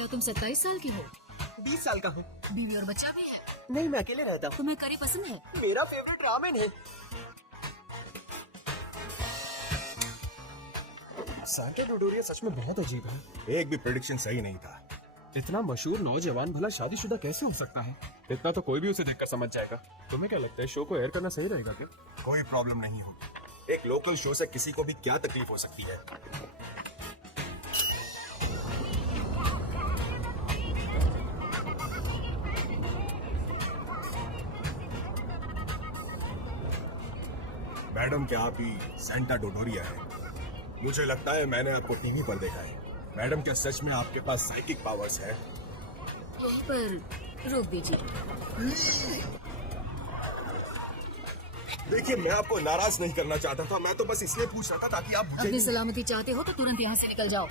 क्या तुम 27 साल की हो? 20 साल का हूँ। बीवी और बच्चा भी है? नहीं, मैं अकेले रहता हूँ। तुम्हें करी पसंद है? मेरा फेवरेट रामेन है। सांता डोडोरिया सच में बहुत अजीब है। एक भी प्रेडिक्शन सही नहीं था। इतना मशहूर नौजवान भला शादीशुदा कैसे हो सकता है? इतना तो कोई भी उसे देखकर समझ जाएगा। तुम्हें क्या लगता है शो को एयर करना सही रहेगा क्या? कोई प्रॉब्लम नहीं होगी। एक लोकल शो से किसी को भी क्या तकलीफ हो सकती है। मैडम, क्या आप ही सांता डोडोरिया है? मुझे लगता है मैंने आपको टीवी पर देखा है। मैडम, क्या सच में आपके पास साइकिक पावर्स है? यहीं पर रोक दीजिए। देखिए, मैं आपको नाराज नहीं करना चाहता था। मैं तो बस इसलिए पूछ रहा था ताकि आप मुझे अपनी सलामती चाहते हो तो तुरंत यहाँ से निकल जाओ।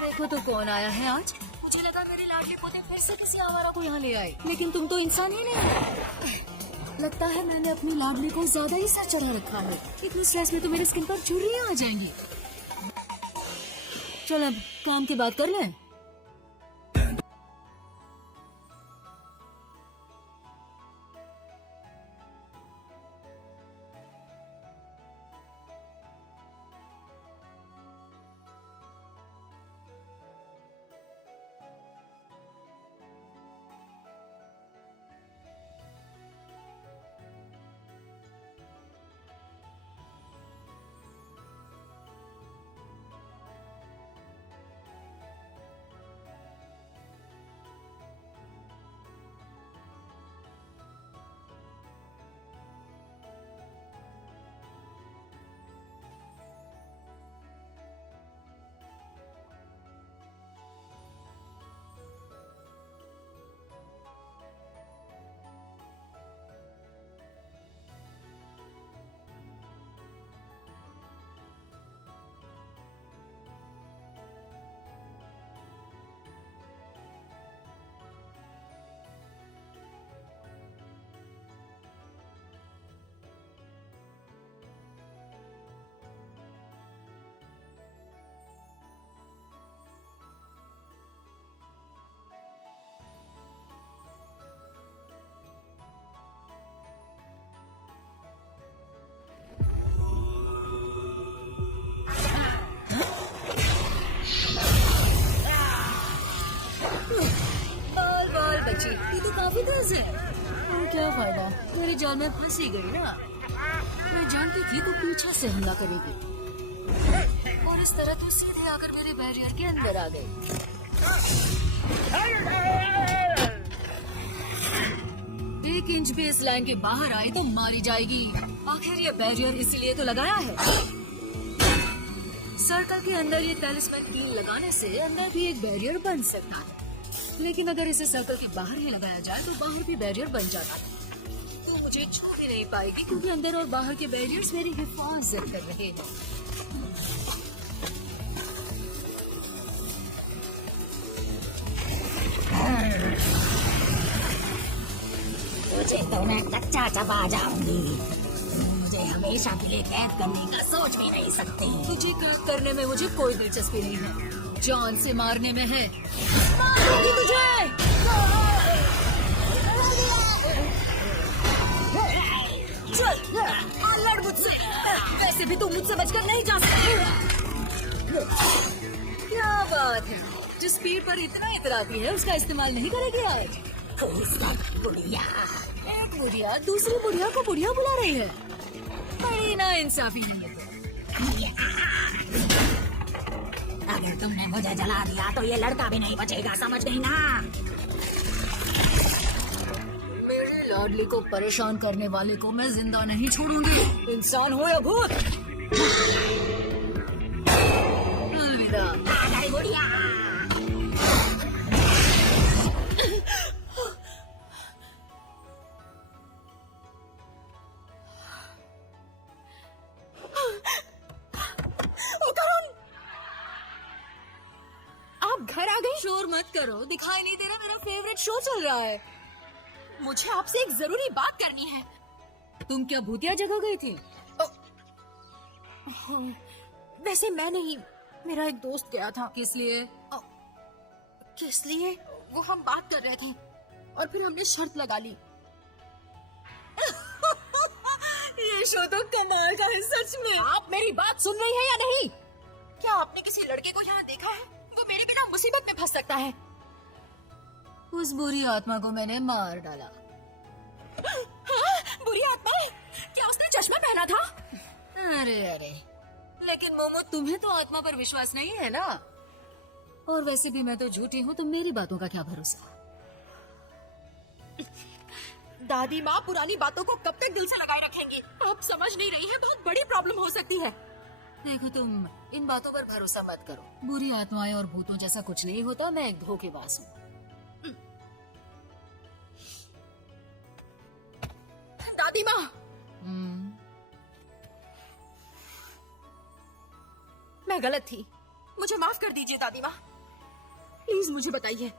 देखो तो कौन आया है आज। मुझे लगा मेरे लाडले पोते फिर से किसी आवारा को यहाँ ले आए, लेकिन तुम तो इंसान ही नहीं। लगता है मैंने अपनी लाडली को ज्यादा ही सर चढ़ा रखा है। इतने स्ट्रेस में तो मेरे स्किन पर झुर्रियाँ आ जाएंगी। चल अब काम की बात कर लें। ये तो काफी तेज है। और क्या फायदा, मेरे जाल में फंस ही गई ना। मैं जानती थी तू पीछे से हमला करेगी और इस तरह तू सीधे आकर मेरे बैरियर के अंदर आ गई। एक इंच भी इस लाइन के बाहर आए तो मारी जाएगी। आखिर ये बैरियर इसीलिए तो लगाया है। सर्कल के अंदर ये टेलिस्कोप कील लगाने से अंदर भी एक बैरियर बन सकता है, लेकिन अगर इसे सर्कल के बाहर ही लगाया जाए तो बाहर भी बैरियर बन जाता है। तो मुझे छू भी नहीं पाएगी क्योंकि अंदर और बाहर के बैरियर्स मेरी हिफाजत कर रहे हैं। तुझे तो मैं कच्चा चबा जाऊंगी। मुझे हमेशा के लिए कैद करने का सोच भी नहीं सकती। तुझे कैद करने में मुझे कोई दिलचस्पी नहीं है, जान से मारने में है। मारूंगी तुझे। चल लड़ मुझसे। वैसे भी तू मुझसे बचकर नहीं जा सकती। क्या बात है, जिस स्पीड पर इतना इतराती है उसका इस्तेमाल नहीं करेगी आज? बुढ़िया, एक बुढ़िया दूसरी बुढ़िया को बुढ़िया बुला रही है। बड़ी ना इंसाफी नहीं है। अगर तुमने मुझे जला दिया तो ये लड़का भी नहीं बचेगा, समझ गई ना? मेरे लाडली को परेशान करने वाले को मैं जिंदा नहीं छोड़ूंगी, इंसान हो या भूत। अलविदा। बुढ़िया, मत करो, दिखाई नहीं दे रहा मेरा फेवरेट शो चल रहा है। मुझे आपसे एक जरूरी बात करनी है। तुम क्या भूतिया जगह गई थी? वैसे मैं नहीं, मेरा एक दोस्त गया था। किस लिए? किस लिए? वो हम बात कर रहे थे और फिर हमने शर्त लगा ली। ये शो तो कमाल का है सच में। आप मेरी बात सुन रही हैं या नहीं? क्या आपने किसी लड़के को यहाँ देखा है? वो मेरे बिना मुसीबत में फंस सकता है। उस बुरी आत्मा को मैंने मार डाला। हाँ, बुरी आत्मा? क्या उसने चश्मा पहना था? अरे अरे, लेकिन मोमो तुम्हें तो आत्मा पर विश्वास नहीं है ना? और वैसे भी मैं तो झूठी हूँ, तो मेरी बातों का क्या भरोसा? दादी माँ पुरानी बातों को कब तक दिल से लगाए रखेंगी? आप समझ नहीं रही है, बहुत बड़ी प्रॉब्लम हो सकती है। देखो, तुम इन बातों पर भरोसा मत करो। बुरी आत्माएं और भूतों जैसा कुछ नहीं होता। मैं एक धोखेबाज हूँ। दादी माँ, मैं गलत थी, मुझे माफ कर दीजिए दादी माँ। प्लीज मुझे बताइए,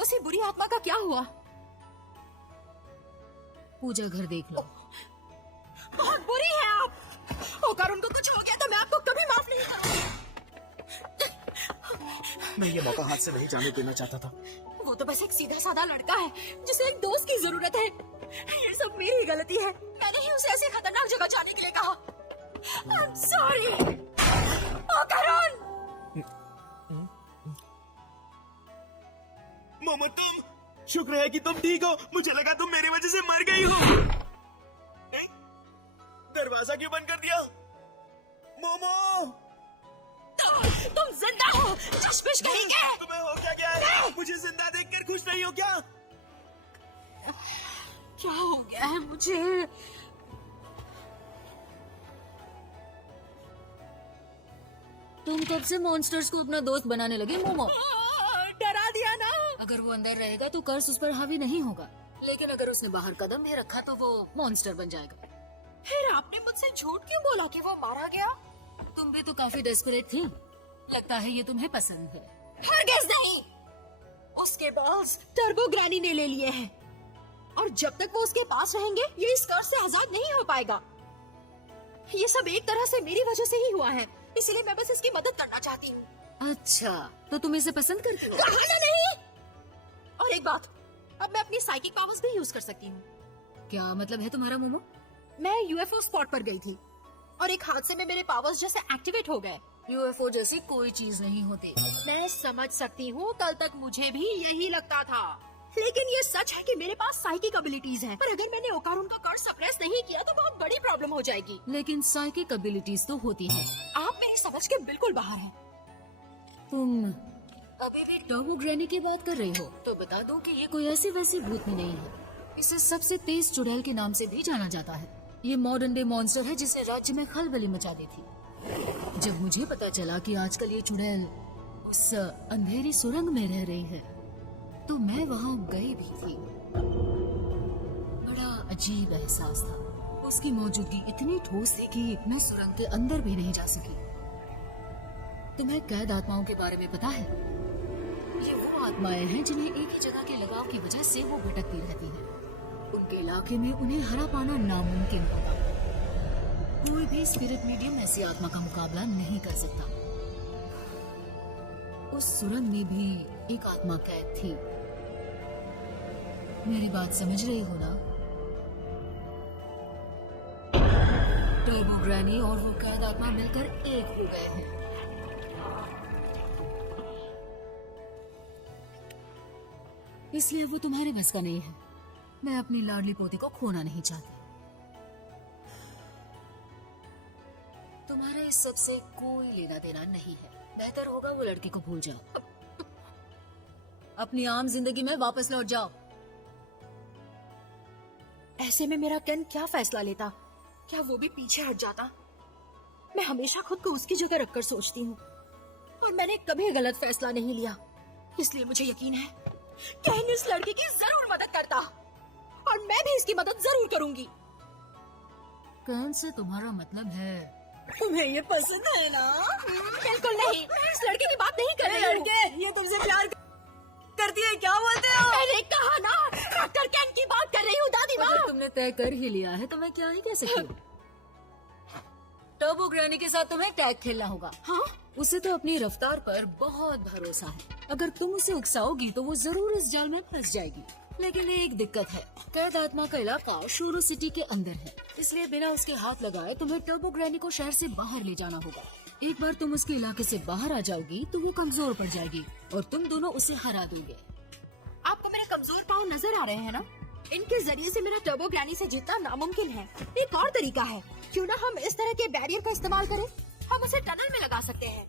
उसी बुरी आत्मा का क्या हुआ? पूजा घर देख लो। बहुत बुरी है आप। अगर उनको कुछ हो गया तो मैं आपको कभी माफ नहीं करूंगी। मैं ये मौका हाथ से नहीं जाने देना चाहता था। वो तो बस एक सीधा साधा लड़का है जिसे एक दोस्त की जरूरत है। ये सब मेरी ही गलती है। मैंने ही उसे ऐसी खतरनाक जगह जाने के लिए कहा। I'm sorry। करण! मोमो, तुम, शुक्र है कि तुम ठीक हो। मुझे लगा तुम मेरी वजह से मर गई हो। नहीं, दरवाजा क्यों बंद कर दिया? मोमो, तुम जिंदा हो, चश्मिश कहेंगे। तुम्हें हो क्या है? मुझे जिंदा देखकर खुश नहीं हो क्या? क्या हो गया है मुझे? तुम कब से मॉन्स्टर्स को अपना दोस्त बनाने लगे मोमो? डरा दिया ना। अगर वो अंदर रहेगा तो कर्स उस पर हावी नहीं होगा, लेकिन अगर उसने बाहर कदम भी रखा तो वो मॉन्स्टर बन जाएगा। फिर आपने मुझसे झूठ क्यों बोला कि वो मारा गया? तुम भी तो काफी डेस्परेट थी। लगता है ये तुम्हें पसंद है। हरगिज़ नहीं। उसके बॉल्स टर्बो ग्रैनी ने ले लिए हैं और जब तक वो उसके पास रहेंगे ये इस कर्ज से आजाद नहीं हो पाएगा। ये सब एक तरह से मेरी वजह से ही हुआ है, इसलिए मैं बस इसकी मदद करना चाहती हूँ। अच्छा, तो तुम इसे पसंद करती हो? कहा नहीं। और एक बात, अब मैं अपनी साइकिक पावर्स भी यूज कर सकती हूँ। क्या मतलब है तुम्हारा मोमो? मैं यूएफओ स्पॉट पर गई थी और एक हादसे में मेरे पावर्स जैसे एक्टिवेट हो गए। यूएफओ जैसी कोई चीज नहीं होती। मैं समझ सकती हूँ, कल तक मुझे भी यही लगता था, लेकिन ये सच है कि मेरे पास साइकिक एबिलिटीज हैं। पर अगर मैंने ओकारुन का कर्ज सप्रेस नहीं किया तो बहुत बड़ी प्रॉब्लम हो जाएगी। लेकिन साइकिक एबिलिटीज तो होती हैं। आप मेरी समझ के बिल्कुल बाहर हैं। तुम अभी भी टर्बो ग्रैनी की बात कर रही हो? तो बता दूं कि ये कोई ऐसी वैसी भूतनी नहीं है। इसे सबसे तेज चुड़ैल के नाम से भी जाना जाता है। ये मॉडर्न डे मॉन्स्टर है जिसने राज्य में खलबली मचा दी थी। जब मुझे पता चला कि आजकल ये चुड़ैल उस अंधेरी सुरंग में रह रही है तो मैं वहाँ गई भी थी। बड़ा अजीब एहसास था। उसकी मौजूदगी इतनी ठोस थी कि मैं सुरंग के अंदर भी नहीं जा सकी। तुम्हें कैद आत्माओं के बारे में पता है? ये वो आत्माएं हैं जिन्हें एक ही जगह के लगाव की वजह से वो भटकती रहती हैं। उनके इलाके में उन्हें हरा पाना नामुमकिन होता। कोई भी स्पिरिट मीडियम ऐसी आत्मा का मुकाबला नहीं कर सकता। उस सुरंग में भी एक आत्मा कैद थी। मेरी बात समझ रही हो ना? टर्बो ग्रैनी और वो कैद आत्मा मिलकर एक हो गए हैं। इसलिए वो तुम्हारे बस का नहीं है। मैं अपनी लाडली पोती को खोना नहीं चाहती। तुम्हारा इस सब से कोई लेना देना नहीं है। बेहतर होगा वो लड़की को भूल जाओ। अपनी आम जिंदगी में वापस लौट जाओ। ऐसे में मेरा केन क्या फैसला लेता? क्या वो भी पीछे हट जाता? मैं हमेशा खुद को उसकी जगह रखकर सोचती हूँ और मैंने कभी गलत फैसला नहीं लिया। इसलिए मुझे यकीन है केन इस लड़की की जरूर मदद करता और मैं भी इसकी मदद जरूर करूंगी। केन से तुम्हारा मतलब है? तुम्हें ये पसंद है ना? बिल्कुल नहीं। मैं इस लड़के की बात नहीं कर रही हूँ। लड़के, ये तुमसे प्यार होती है, क्या बोलते हो? मैंने कहा ना, डॉक्टर केन की बात कर रही हूँ दादी माँ। अगर तुमने तय कर ही लिया है तो मैं क्या ही कह सकती हूँ। टर्बो ग्रैनी के साथ तुम्हें टैग खेलना होगा। हाँ? उसे तो अपनी रफ्तार पर बहुत भरोसा है। अगर तुम उसे उकसाओगी तो वो जरूर इस जाल में फंस जाएगी। लेकिन एक दिक्कत है, कैद आत्मा का इलाका शोरो सिटी के अंदर है, इसलिए बिना उसके हाथ लगाए तुम्हें टर्बो ग्रैनी को शहर से बाहर ले जाना होगा। एक बार तुम उसके इलाके से बाहर आ जाओगी तो वो कमजोर पड़ जाएगी और तुम दोनों उसे हरा दोगे। आपको मेरे कमजोर पाँव नजर आ रहे हैं ना? इनके जरिए से मेरा टर्बो ग्रैनी से जीतना नामुमकिन है। एक और तरीका है, क्यों ना हम इस तरह के बैरियर का इस्तेमाल करें? हम उसे टनल में लगा सकते हैं।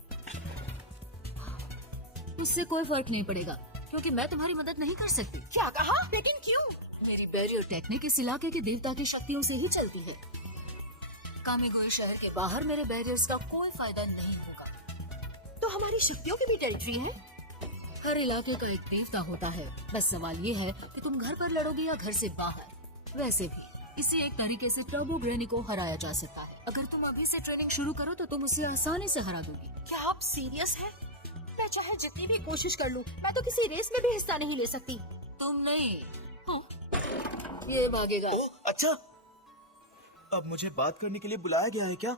उससे कोई फर्क नहीं पड़ेगा क्योंकि मैं तुम्हारी मदद नहीं कर सकती। क्या कहा? लेकिन क्यों? मेरी बैरियर टेक्निक इस इलाके के देवता की शक्तियों से ही चलती है। कामिगुई शहर के बाहर मेरे बैरियर्स का कोई फायदा नहीं होगा। तो हमारी शक्तियों की भी टेरिटरी है। हर इलाके का एक देवता होता है, बस सवाल ये है कि तुम घर पर लड़ोगे या घर से बाहर। वैसे भी इसी एक तरीके से टर्बो ग्रैनी को हराया जा सकता है। अगर तुम अभी से ट्रेनिंग शुरू करो तो तुम उसे आसानी से हरा दोगी। क्या आप सीरियस हैं? मैं चाहे जितनी भी कोशिश कर लूं, मैं तो किसी रेस में भी हिस्सा नहीं ले सकती। तुम नहीं, हाँ? ये भागेगा। ओह अच्छा, अब मुझे बात करने के लिए बुलाया गया है क्या?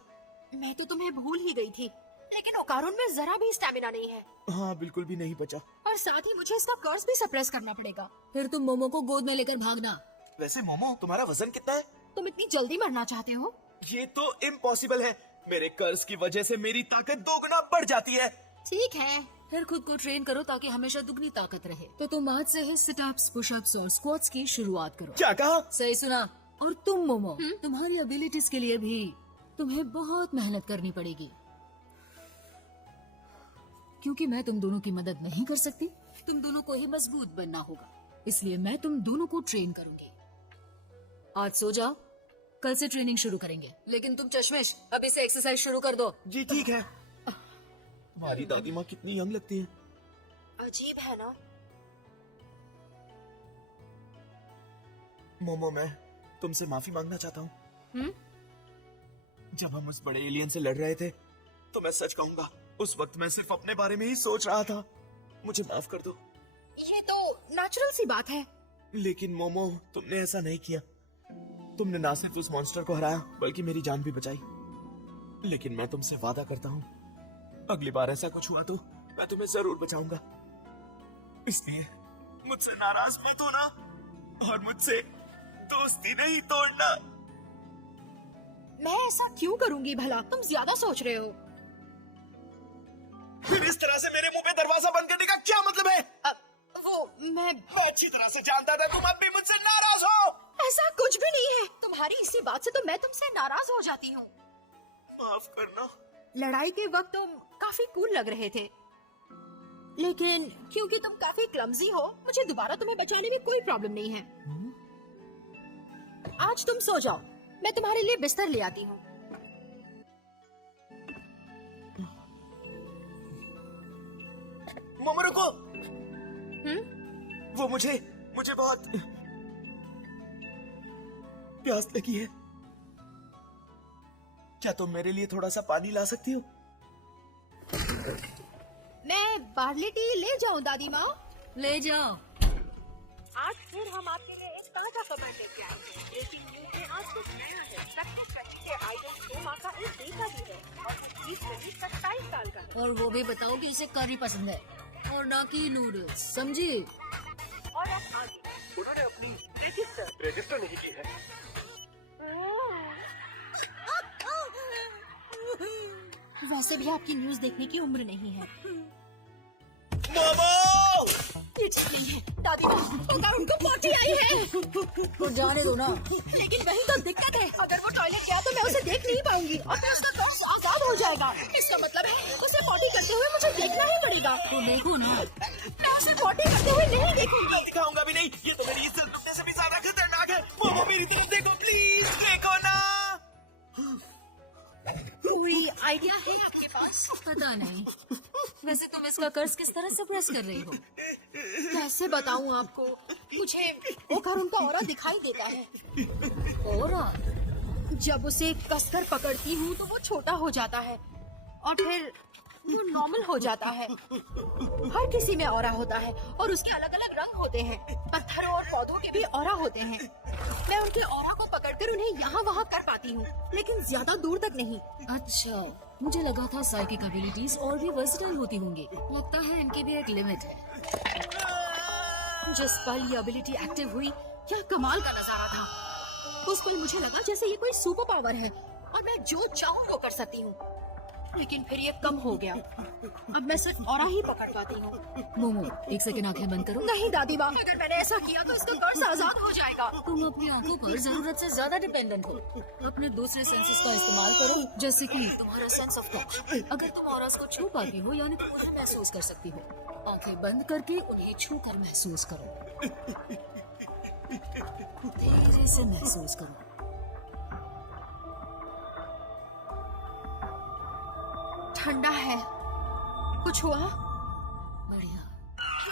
मैं तो तुम्हें भूल ही गई थी, लेकिन ओकारुन में जरा भी स्टैमिना नहीं है हाँ बिल्कुल भी नहीं बचा। और साथ ही मुझे इसका कर्ज भी सप्रेस करना पड़ेगा। फिर तुम मोमो को गोद में लेकर भागना। वैसे मोमो, तुम्हारा वजन कितना है? तुम इतनी जल्दी मरना चाहते हो? ये तो इम्पॉसिबल है। मेरे कर्ज की वजह से मेरी ताकत दोगुना बढ़ जाती है। ठीक है, फिर खुद को ट्रेन करो ताकि हमेशा दुगनी ताकत रहे। तो तुम आज से ही सिटअप्स, पुशअप्स और स्क्वाट्स की शुरुआत करो। क्या कहा? सही सुना। और तुम मोमो, तुम्हारी एबिलिटीज के लिए भी तुम्हें बहुत मेहनत करनी पड़ेगी, क्योंकि मैं तुम दोनों की मदद नहीं कर सकती। तुम दोनों को ही मजबूत बनना होगा, इसलिए मैं तुम दोनों को ट्रेन करूंगी। आज सो जाओ, कल से ट्रेनिंग शुरू करेंगे। लेकिन तुम चश्मिश, अभी से एक्सरसाइज शुरू कर दो। जी ठीक है। तुम्हारी दादी माँ कितनी यंग लगती है। अजीब है ना? मोमो, मैं तुमसे माफी मांगना चाहता हूँ। हम्म? जब हम उस बड़े एलियन से लड़ रहे थे तो मैं सच कहूंगा, उस वक्त मैं सिर्फ अपने बारे में ही सोच रहा था। मुझे माफ कर दो। ये तो नेचुरल सी बात है। लेकिन मोमो, तुमने ऐसा नहीं किया। तुमने ना सिर्फ उस मॉन्स्टर को हराया बल्कि मेरी जान भी बचाई। लेकिन मैं तुमसे वादा करता हूँ, अगली बार ऐसा कुछ हुआ तो मैं तुम्हें जरूर बचाऊंगा। इसलिए मुझसे नाराज मत होना और मुझसे दोस्ती नहीं तोड़ना। मैं ऐसा क्यों करूंगी भला? तुम ज्यादा सोच रहे हो। फिर इस तरह से मेरे मुंह पे दरवाजा बंद करने का क्या मतलब है? मैं अच्छी तरह से जानता था तुम अब भी मुझसे नाराज हो। ऐसा कुछ भी नहीं है। तुम्हारी इसी बात से तो मैं तुमसे नाराज हो जाती हूँ। माफ करना। लड़ाई के वक्त तुम काफी कूल लग रहे थे, लेकिन क्योंकि तुम काफी क्लमजी हो, मुझे दोबारा तुम्हें बचाने में कोई प्रॉब्लम नहीं है। आज तुम सो जाओ, मैं तुम्हारे लिए बिस्तर ले आती हूँ। मोमो रुको। वो मुझे बहुत प्यास लगी है। क्या तुम मेरे लिए थोड़ा सा पानी ला सकती हो? मैं बार्ली टी ले जाऊं दादी माँ? ले जाओ। आज फिर हम आपके लिए एक ताजा खबर लेके आए हैं, लेकिन ये आज कुछ नया है। प्रैक्टिस करने के आइडल 2 माह का एक बेटा भी है और 20-27 साल का है। और वो भी बताओ कि इसे करी पसंद है और ना कि नूडल्स, समझी? और अब आगे उन्होंने अपनी रजिस्टर नहीं की है। वैसे भी आपकी न्यूज देखने की उम्र नहीं है। मोमो! ये ठीक नहीं है दादी माँ, ओकारुन को पॉटी आई है। तो जाने दो ना। लेकिन वही तो दिक्कत है, अगर वो टॉयलेट गया तो मैं उसे देख नहीं पाऊंगी और फिर उसका कर्ज आजाद हो जाएगा। इसका मतलब है उसे पॉटी करते हुए मुझे देखना ही पड़ेगा। तो देखो ना। मैं उसे पॉटी करते हुए नहीं देखूंगी। दिखाऊंगा भी नहीं। ये तो मेरी इज्जत लुटने से भी ज्यादा खतरनाक है। मोमो मेरी तरफ देखो प्लीज, देखो ना। कोई आइडिया है आपके पास? पता नहीं। वैसे तुम इसका कर्ज किस तरह सप्रेस कर रही हो? कैसे बताऊं आपको? मुझे ओकारुन का ऑरा दिखाई देता है। और जब उसे कसकर पकड़ती हूँ तो वो छोटा हो जाता है और फिर वो नॉर्मल हो जाता है। हर किसी में ऑरा होता है और उसके अलग अलग रंग होते हैं। पत्थरों और पौधों के भी ऑरा होते हैं। मैं उनके ऑरा को पकड़कर उन्हें यहाँ वहाँ कर पाती हूँ, लेकिन ज्यादा दूर तक नहीं। अच्छा, मुझे लगा था साइकिक एबिलिटीज और भी वर्सेटाइल होती होंगी। लगता है इनकी भी एक लिमिट है। जिस पल ये एबिलिटी एक्टिव हुई, क्या कमाल का नजारा था। उस पल मुझे लगा जैसे ये कोई सुपर पावर है और मैं जो चाहूँ वो कर सकती हूँ। लेकिन फिर ये कम हो गया। अब मैं सिर्फ ऑरा ही पकड़ पाती हूँ। मोमो, एक सेकंड आंखें बंद करो। नहीं दादी माँ, अगर मैंने ऐसा किया तो इसका कर्ज आजाद हो जाएगा। तुम अपनी आंखों पर जरूरत से ज्यादा डिपेंडेंट हो। अपने दूसरे सेंसेस का इस्तेमाल करो, जैसे कि तुम्हारा सेंस ऑफ टच। अगर तुम ऑरास को छू पाती हो, यानी तुम उन्हें महसूस कर सकती हो। आंखें बंद करके उन्हें छू कर महसूस करो। धीरे से महसूस करो। ठंडा है। कुछ हुआ? बढ़िया,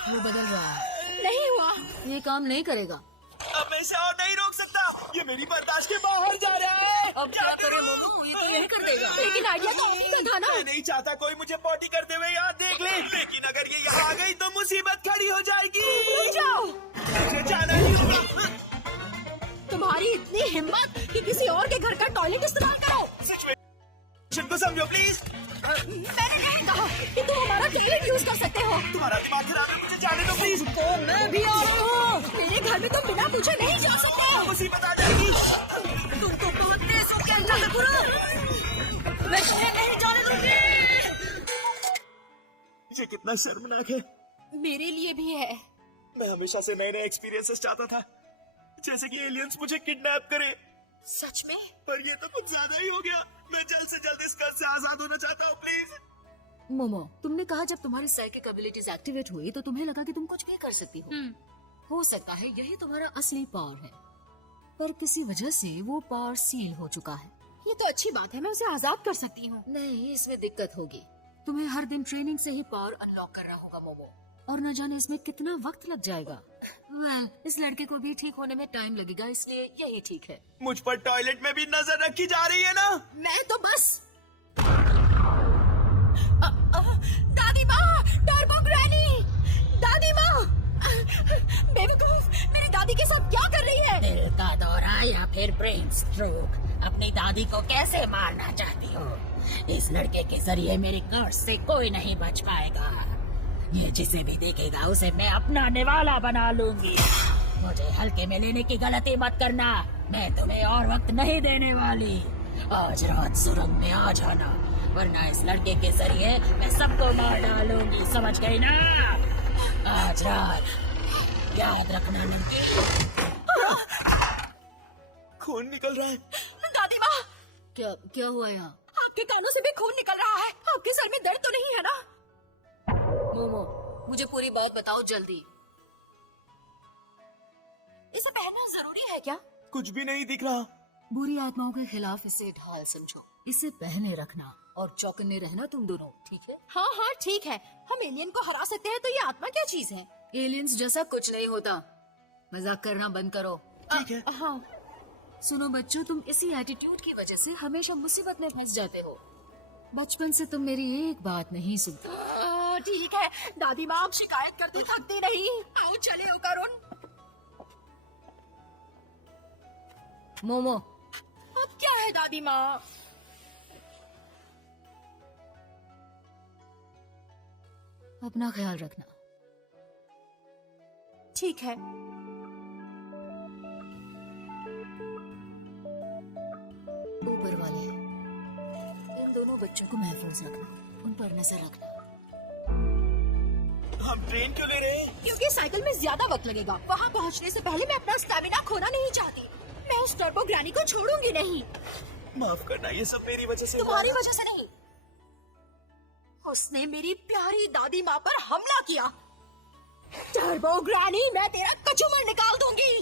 वो बदल रहा है। नहीं हुआ। ये काम नहीं करेगा। अब मैं इसे और नहीं रोक सकता। ये मेरी बर्दाश्त के बाहर जा रहा है। अब क्या करे मोमो, ये तो यही कर देगा। लेकिन आइडिया तो उन्हीं का था ना। मैं नहीं चाहता कोई मुझे पॉटी करते हुए यहाँ देख ले, लेकिन अगर ये यहाँ आ गई तो मुसीबत खड़ी हो जाएगी। रुक जाओ। मुझे जाना ही होगा। तुम्हारी इतनी हिम्मत कि किसी और के घर का टॉयलेट इस्तेमाल करो। सिचुएशन को समझो प्लीज। मैंने नहीं कहा कि तुम हमारा टॉयलेट यूज कर सकते हो। तुम्हारा दिमाग खराब है, मुझे जाने दो प्लीज। तो मैं भी आ रही हूँ। मेरे घर में तुम बिना पूछे नहीं जा सकते। मुसीबत आ जाएगी। तुम तो बहुत तेज हो क्या अंदर पूरा। मैं तुम्हें नहीं जाने दूंगी। ये कितना शर्मनाक है। मेरे लिए भी है। मैं हमेशा से नए नए एक्सपीरियंसेस चाहता था, जैसे कि एलियंस मुझे किडनैप करे। सच में? पर ये तो कुछ ज्यादा ही हो गया। मैं जल्द से जल्द इस कर्ज से आजाद होना चाहता हूँ प्लीज। मोमो, तुमने कहा जब तुम्हारी साइकिक एबिलिटीज एक्टिवेट हुई तो तुम्हें लगा कि तुम कुछ भी कर सकती हो सकता है यही तुम्हारा असली पावर है, पर किसी वजह से वो पावर सील हो चुका है। ये तो अच्छी बात है, मैं उसे आजाद कर सकती हूँ। नहीं, इसमें दिक्कत होगी। तुम्हें हर दिन ट्रेनिंग से ही पावर अनलॉक करना होगा मोमो, और न जाने इसमें कितना वक्त लग जाएगा। इस लड़के को भी ठीक होने में टाइम लगेगा, इसलिए यही ठीक है। मुझ पर टॉयलेट में भी नजर रखी जा रही है ना। मैं तो बस दादी माँ, टर्बो ग्रैनी, दादी माँ, बेवकूफ, मेरी दादी के साथ क्या कर रही है? दिल का दौरा या फिर ब्रेन स्ट्रोक, अपनी दादी को कैसे मारना चाहती हो? इस लड़के के जरिए मेरे कर्ज से कोई नहीं बच पाएगा। ये जिसे भी देखेगा उसे मैं अपना निवाला बना लूंगी। मुझे हल्के में लेने की गलती मत करना, मैं तुम्हें और वक्त नहीं देने वाली। आज रात सुरंग में आ जाना, वरना इस लड़के के जरिए मैं सबको मार डालूंगी, समझ गई ना? आज रात याद रखना नंदी। खून निकल रहा है। दादी माँ, क्या हुआ यहाँ? आपके कानों से भी खून निकल रहा है। आपके सर में दर्द तो नहीं है ना? मोमो, मुझे पूरी बात बताओ जल्दी। इसे पहनना जरूरी है क्या? कुछ भी नहीं दिख रहा। बुरी आत्माओं के खिलाफ इसे ढाल समझो। इसे पहने रखना और चौकन्ने रहना तुम दोनों, ठीक है? हाँ हाँ ठीक है। हम एलियन को हरा सकते हैं तो ये आत्मा क्या चीज है? एलियंस जैसा कुछ नहीं होता। मजाक करना बंद करो। ठीक है। हाँ। सुनो बच्चों, तुम इसी एटीट्यूड की वजह से हमेशा मुसीबत में फंस जाते हो। बचपन से तुम मेरी एक बात नहीं सुनते। ठीक है दादी माँ, आप शिकायत करते थकती नहीं। आओ चले हो करुण। मोमो, अब क्या है दादी माँ? अपना ख्याल रखना। ठीक है। ऊपर वाले इन दोनों बच्चों को महफूज रखना, उन पर नजर रखना। हम ट्रेन क्यों ले रहे हैं? क्योंकि साइकिल में ज्यादा वक्त लगेगा। वहाँ पहुँचने से पहले मैं अपना स्टैमिना खोना नहीं चाहती। मैं उस टर्बो ग्रैनी को छोड़ूंगी नहीं। माफ करना, ये सब मेरी वजह से हुआ। तुम्हारी वजह से नहीं। उसने मेरी प्यारी दादी माँ पर हमला किया। टर्बो ग्रैनी, मैं तेरा कचूमर निकाल दूंगी।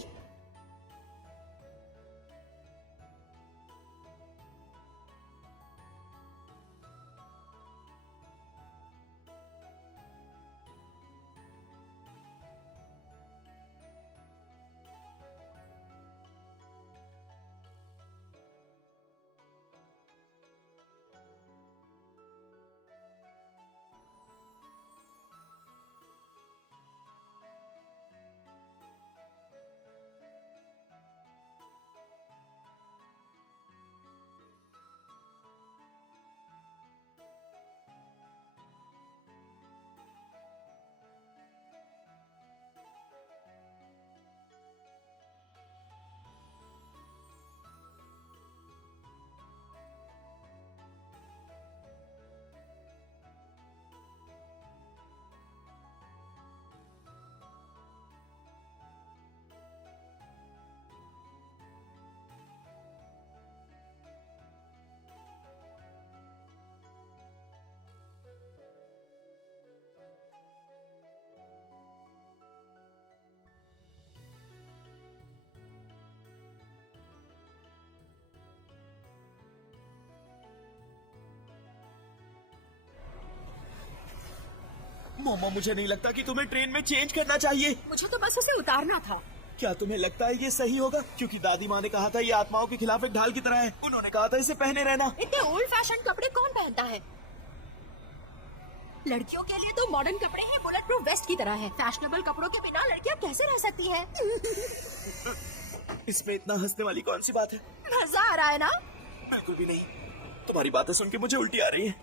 मोमो, मुझे नहीं लगता कि तुम्हें ट्रेन में चेंज करना चाहिए। मुझे तो बस उसे उतारना था। क्या तुम्हें लगता है ये सही होगा? क्योंकि दादी माँ ने कहा था ये आत्माओं के खिलाफ एक ढाल की तरह है। उन्होंने कहा था इसे पहने रहना। इतने ओल्ड फैशन कपड़े कौन पहनता है? लड़कियों के लिए तो मॉडर्न कपड़े हैं बुलेट प्रूफ वेस्ट की तरह है। फैशनेबल कपड़ों के बिना लड़कियां कैसे रह सकती है? इसमें इतना हंसने वाली कौन सी बात है? मजा आ रहा है ना? बिल्कुल भी नहीं। तुम्हारी बातें सुन के मुझे उल्टी आ रही है।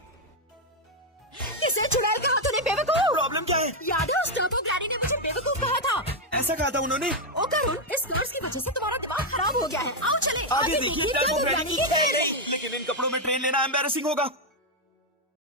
किसे चुड़ैल कहा तूने बेवकूफ? प्रॉब्लम क्या है? याद है उस टर्बो ग्रैनी ने मुझे बेवकूफ कहा था? ऐसा कहा था उन्होंने? ओ करुण, इस कर्ज की वजह से तुम्हारा दिमाग खराब हो गया है। आओ चले आगे देखिए, टर्बो ग्रैनी की। नहीं, लेकिन इन कपड़ों में ट्रेन लेना एम्बैरेसिंग होगा।